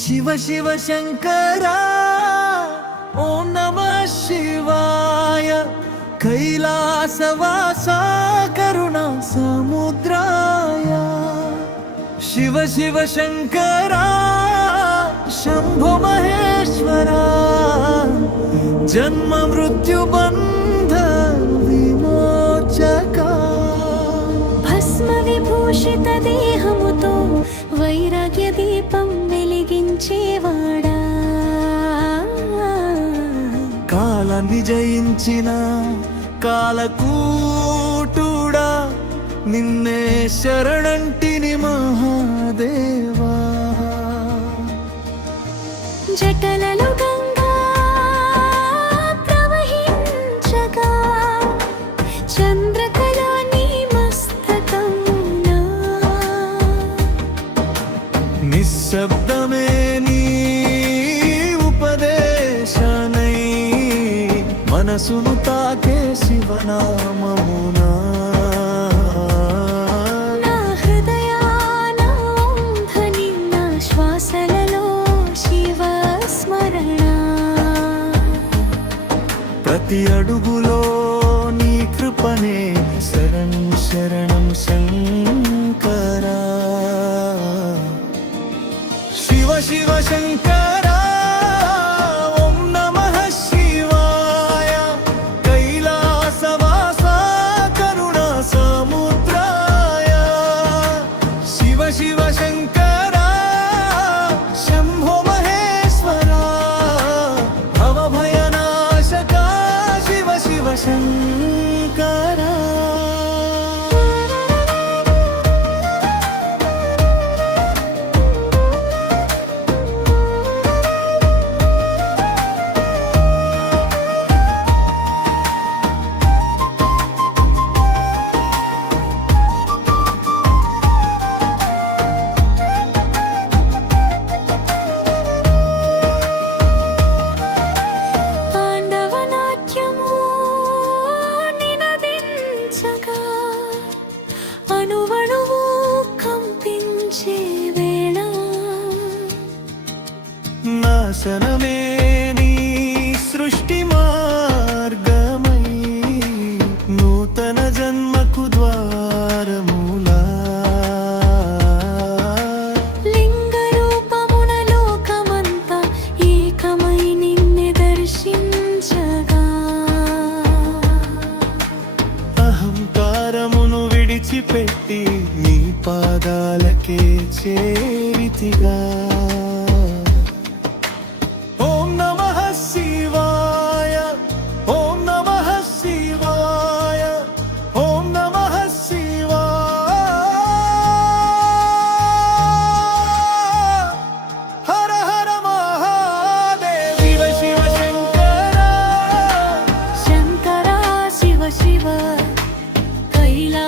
शिव शिव शंकरा ओम नमः शिवाय कैलासवासा करुणा समुद्राय शिव शिव शंकरा शंभो महेश्वरा जन्म मृत्यु बंध विमोचका भस्म विभूषित देहमुतो वैराग्य दीपं వెలిగించేవాడా కాలాన్ని జయించిన కాలకూటుడా నిన్నే శరణంటిని మహాదేవా జటలలో గంగా ప్రవహించగా చంద్రకళా నీ మస్తకమున నిశ్శబ్దమే నీ ఉపదేశనై మనసును తాకే శివనామమునా నా హృదయాన ధ్వని నా శ్వాసలలో శివ స్మరణ ప్రతి అడుగులో నీ కృపనే శరణం శరణం శంకరా शिव शिव शंकरा ओम नमः शिवाय कैलासवासा करुणा समुद्राय शिव शिव शंकरा शंभो महेश्वरा भवभयनाशका शिव शिव शंकरा నాశనమే నీ సృష్టి మార్గమై నూతన జన్మకు ద్వారములా లింగ రూపమున లోకమంతా ఏకమై నిన్నే దర్శించగా అహంకారమును విడిచిపెట్టి నీ పాదాలకే చేరితిగా ఓం నమః శివాయ ఓం నమః శివాయ ఓం నమః శివాయ హర హర మహాదేవ శివ శివ శంకర శంకరా శివ శివ కైలా